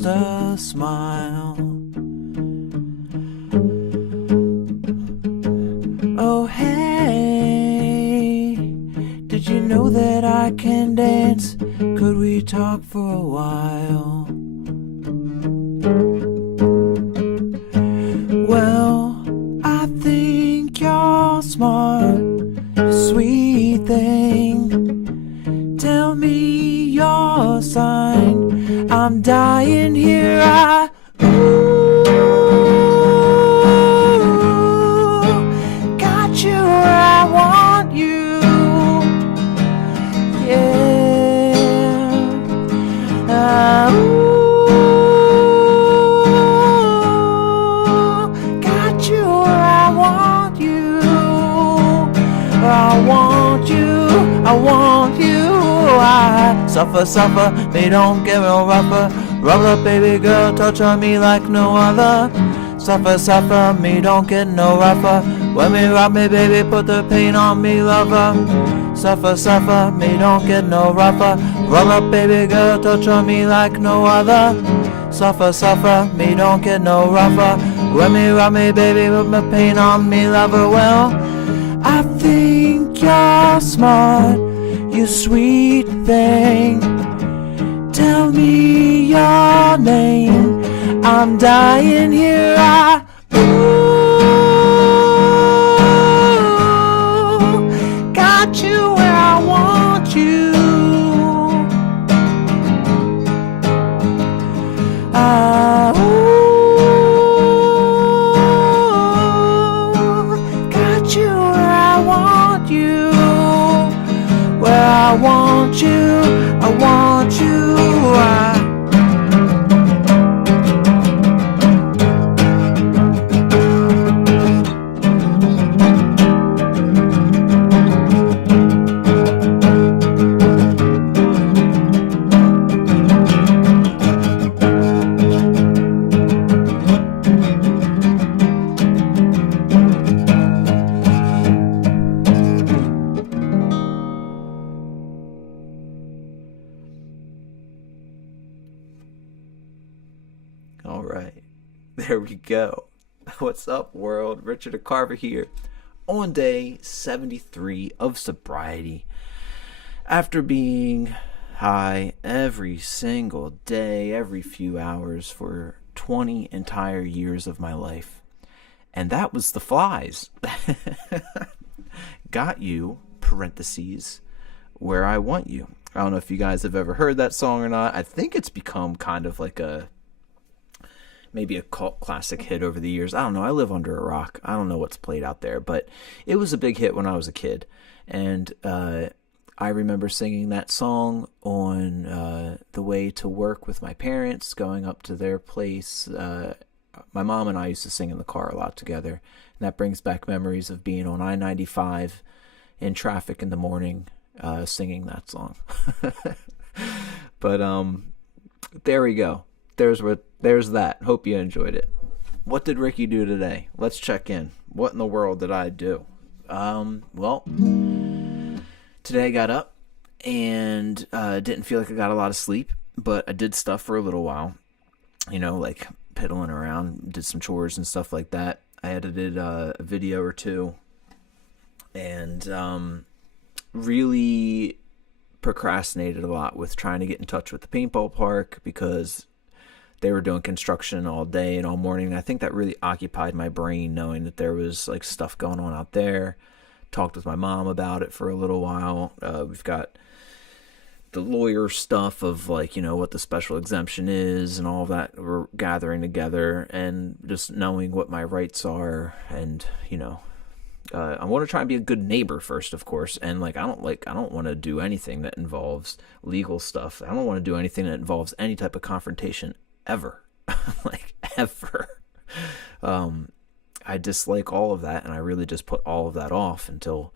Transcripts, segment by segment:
just a smile. Oh hey, did you know that I can dance? Could we talk for a while? Well, I think you're smart, sweet thing. Tell me your sign. I'm dying here. Got you where I want you. Yeah. Got you where I want you. I want you. I want you. I suffer, they don't get no rougher. Roll up, baby girl, touch on me like no other. Suffer, me don't get no rougher. When me rock me, baby, put the pain on me, lover. Suffer, me don't get no rougher. Roll up, baby girl, touch on me like no other. Suffer, me don't get no rougher. When me rock me, baby, put my pain on me, lover. Well, I think you're smart, you sweet thing. Tell me your name. I'm dying here. Got you where I want you. Got you where I want you. Where I want you, I want you. All right, there we go. What's up, world? Richard Carver here on day 73 of sobriety. After being high every single day, every few hours for 20 entire years of my life. And that was the flies. Got you, parentheses, where I want you. I don't know if you guys have ever heard that song or not. I think it's become kind of like maybe a cult classic hit over the years. I don't know. I live under a rock. I don't know what's played out there, but it was a big hit when I was a kid. And I remember singing that song on the way to work with my parents, going up to their place. My mom and I used to sing in the car a lot together. And that brings back memories of being on I-95 in traffic in the morning, singing that song. But there we go. There's that. Hope you enjoyed it. What did Ricky do today? Let's check in. What in the world did I do? Well, today I got up and didn't feel like I got a lot of sleep, but I did stuff for a little while. You know, like piddling around, did some chores and stuff like that. I edited a video or two and really procrastinated a lot with trying to get in touch with the paintball park because they were doing construction all day and all morning. I think that really occupied my brain, knowing that there was like stuff going on out there. Talked with my mom about it for a little while. We've got the lawyer stuff of like, you know, what the special exemption is and all that. We're gathering together and just knowing what my rights are. And, you know, I want to try and be a good neighbor first, of course. And I don't want to do anything that involves legal stuff. I don't want to do anything that involves any type of confrontation ever. Ever. I dislike all of that, and I really just put all of that off until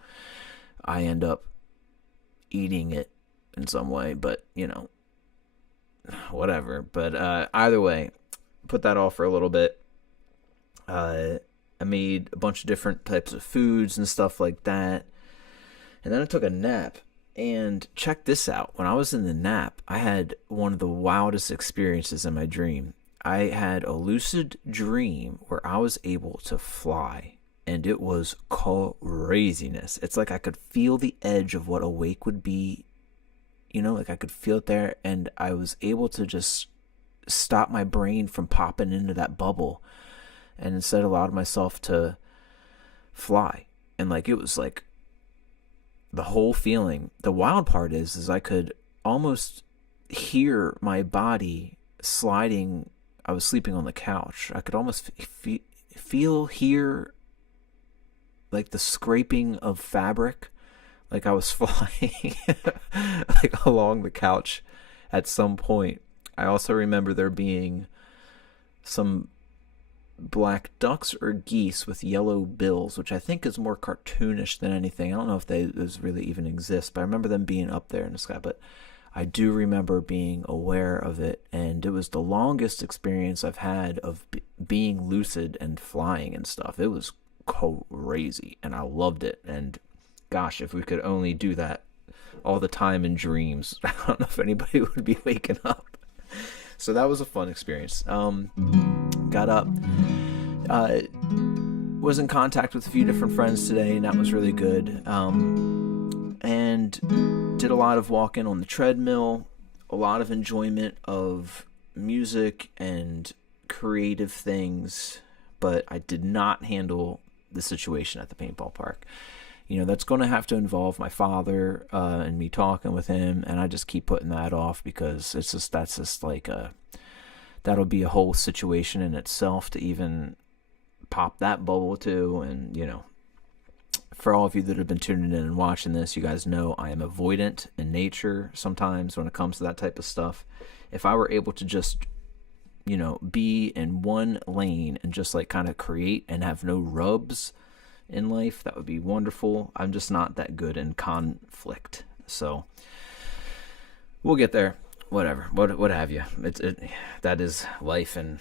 I end up eating it in some way. But, you know, whatever. But either way, put that off for a little bit. I made a bunch of different types of foods and stuff like that. And then I took a nap. And check this out. When I was in the nap, I had one of the wildest experiences in my dream. I had a lucid dream where I was able to fly, and it was craziness. It's like I could feel the edge of what awake would be, like I could feel it there, and I was able to just stop my brain from popping into that bubble, and instead allowed myself to fly. And like it was like the whole feeling. The wild part is I could almost hear my body sliding. I was sleeping on the couch. I could almost hear like the scraping of fabric, like I was flying like along the couch at some point. I also remember there being some black ducks or geese with yellow bills, which I think is more cartoonish than anything. I don't know if those really even exist, but I remember them being up there in the sky. But I do remember being aware of it, and it was the longest experience I've had of being lucid and flying and stuff. It was crazy, and I loved it. And gosh, if we could only do that all the time in dreams, I don't know if anybody would be waking up. So that was a fun experience. Got up, was in contact with a few different friends today, and that was really good. And did a lot of walking on the treadmill, a lot of enjoyment of music and creative things, but I did not handle the situation at the paintball park. That's going to have to involve my father and me talking with him, and I just keep putting that off because that's just like that'll be a whole situation in itself to even pop that bubble too. And for all of you that have been tuning in and watching this, you guys know I am avoidant in nature sometimes when it comes to that type of stuff. If I were able to just be in one lane and just like kind of create and have no rubs in life, that would be wonderful. I'm just not that good in conflict, so we'll get there. Whatever, what have you. That is life, and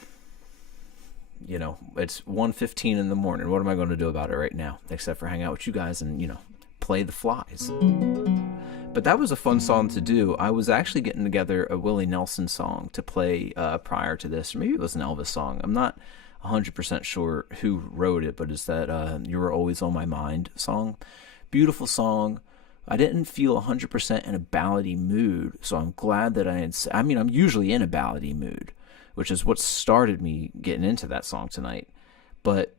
it's 1:15 in the morning. What am I going to do about it right now, except for hang out with you guys and play the flies? But that was a fun song to do. I was actually getting together a Willie Nelson song to play prior to this, or maybe it was an Elvis song. I'm not 100% sure who wrote it, but it's that You Were Always on My Mind song. Beautiful song. I didn't feel 100% in a ballady mood, so I'm glad that I'm usually in a ballady mood, which is what started me getting into that song tonight. But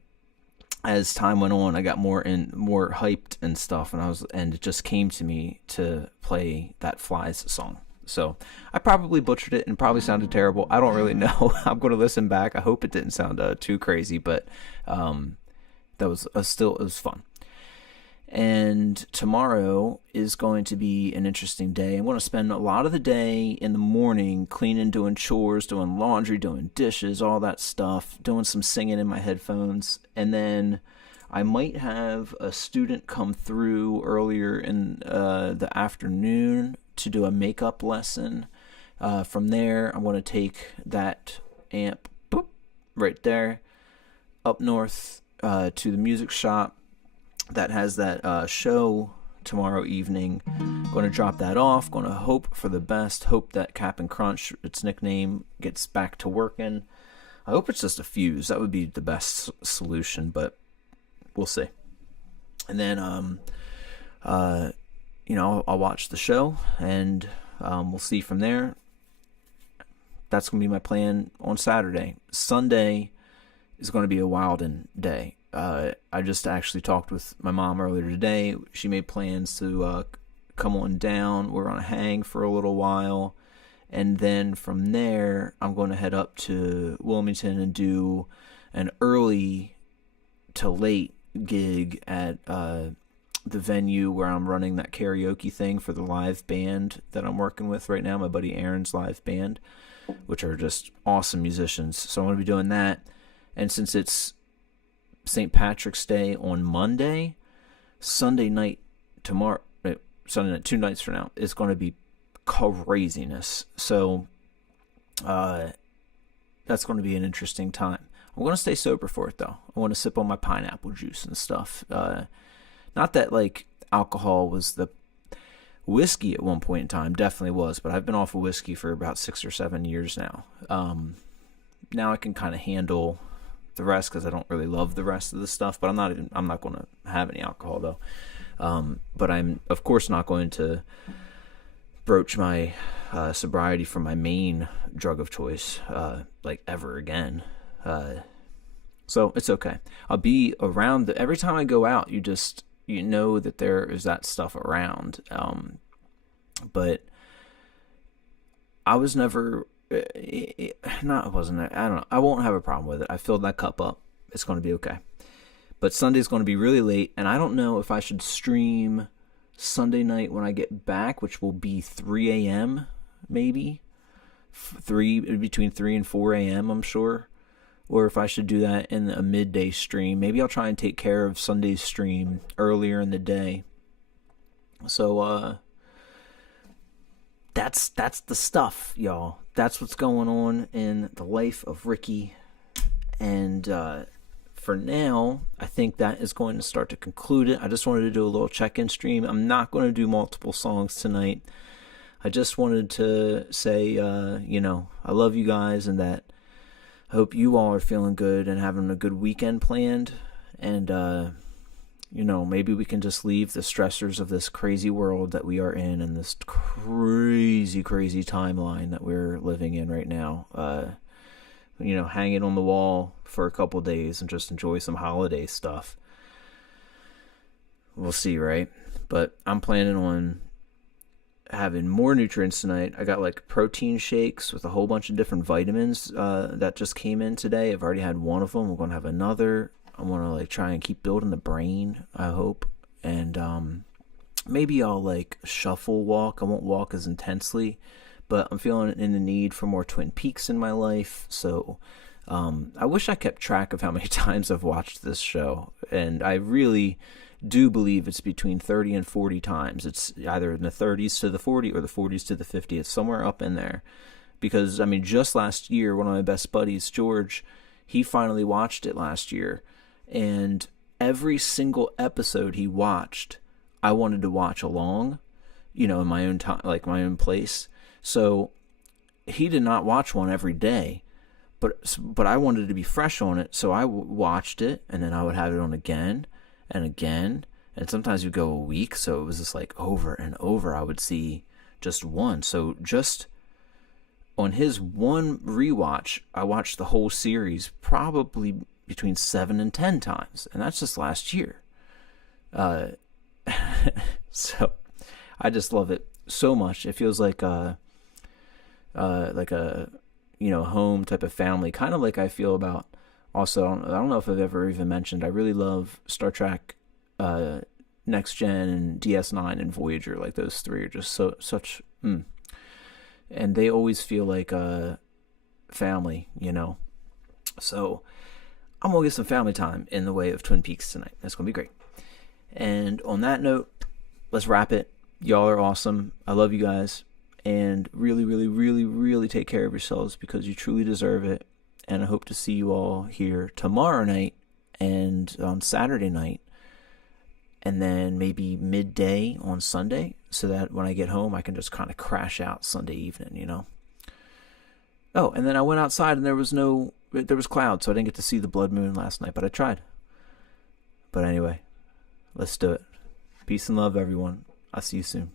as time went on, I got more hyped and stuff, and it just came to me to play that Flies song. So I probably butchered it and probably sounded terrible. I don't really know. I'm going to listen back. I hope it didn't sound too crazy, but that was it was fun. And tomorrow is going to be an interesting day. I'm going to spend a lot of the day in the morning cleaning, doing chores, doing laundry, doing dishes, all that stuff, doing some singing in my headphones. And then I might have a student come through earlier in the afternoon to do a makeup lesson. From there, I'm going to take that amp right there up north to the music shop that has that show tomorrow evening. Going to drop that off. Going to hope for the best. Hope that Cap'n Crunch, its nickname, gets back to working. I hope it's just a fuse. That would be the best solution, but we'll see. And then I'll watch the show, and we'll see from there. That's going to be my plan on Saturday. Sunday is going to be a wild day. I just actually talked with my mom earlier today. She made plans to come on down. We're on a hang for a little while. And then from there, I'm going to head up to Wilmington and do an early to late gig at the venue where I'm running that karaoke thing for the live band that I'm working with right now, my buddy Aaron's live band, which are just awesome musicians. So I'm going to be doing that. And since it's St. Patrick's Day on Monday, Sunday night, 2 nights from now, it's going to be craziness. So that's going to be an interesting time. I'm going to stay sober for it, though. I want to sip on my pineapple juice and stuff. Not that like alcohol was Whiskey at one point in time definitely was, but I've been off of whiskey for about 6 or 7 years now. Now I can kind of handle the rest because I don't really love the rest of the stuff, but I'm not going to have any alcohol though. But I'm of course not going to broach my sobriety from my main drug of choice like ever again. So it's okay. I'll be around every time I go out. You know that there is that stuff around. But I was never, I don't know. I won't have a problem with it. I filled that cup up. It's going to be okay. But Sunday's going to be really late, and I don't know if I should stream Sunday night when I get back, which will be 3 a.m. maybe. Between 3 and 4 a.m. I'm sure. Or if I should do that in a midday stream. Maybe I'll try and take care of Sunday's stream earlier in the day. So, that's the stuff, y'all. That's what's going on in the life of Ricky. And, for now, I think that is going to start to conclude it. I just wanted to do a little check-in stream. I'm not going to do multiple songs tonight. I just wanted to say, I love you guys, and that I hope you all are feeling good and having a good weekend planned. And, maybe we can just leave the stressors of this crazy world that we are in and this crazy, crazy timeline that we're living in right now. Hang it on the wall for a couple days and just enjoy some holiday stuff. We'll see, right? But I'm planning on having more nutrients tonight. I got like protein shakes with a whole bunch of different vitamins that just came in today. I've already had one of them. We're going to have another. I want to try and keep building the brain, I hope. And maybe I'll shuffle walk. I won't walk as intensely, but I'm feeling in the need for more Twin Peaks in my life. So I wish I kept track of how many times I've watched this show. And I really do believe it's between 30 and 40 times. It's either in the 30s to the 40 or the 40s to the 50. It's somewhere up in there. Because, just last year, one of my best buddies, George, he finally watched it last year. And every single episode he watched, I wanted to watch along, in my own time, my own place. So he did not watch one every day. But I wanted to be fresh on it, so I watched it, and then I would have it on again and again, and sometimes you go a week, so it was just over and over I would see just one. So just on his one rewatch, I watched the whole series probably between 7 and 10 times, and that's just last year. So I just love it so much. It feels like a home type of family, kind of like I feel about. Also, I don't know if I've ever even mentioned, I really love Star Trek, Next Gen, and DS9 and Voyager. Those three are just such. And they always feel like a family, So I'm going to get some family time in the way of Twin Peaks tonight. That's going to be great. And on that note, let's wrap it. Y'all are awesome. I love you guys. And really, really, really, really take care of yourselves because you truly deserve it. And I hope to see you all here tomorrow night and on Saturday night. And then maybe midday on Sunday so that when I get home, I can just kind of crash out Sunday evening, Oh, and then I went outside and there was clouds, so I didn't get to see the blood moon last night, but I tried. But anyway, let's do it. Peace and love, everyone. I'll see you soon.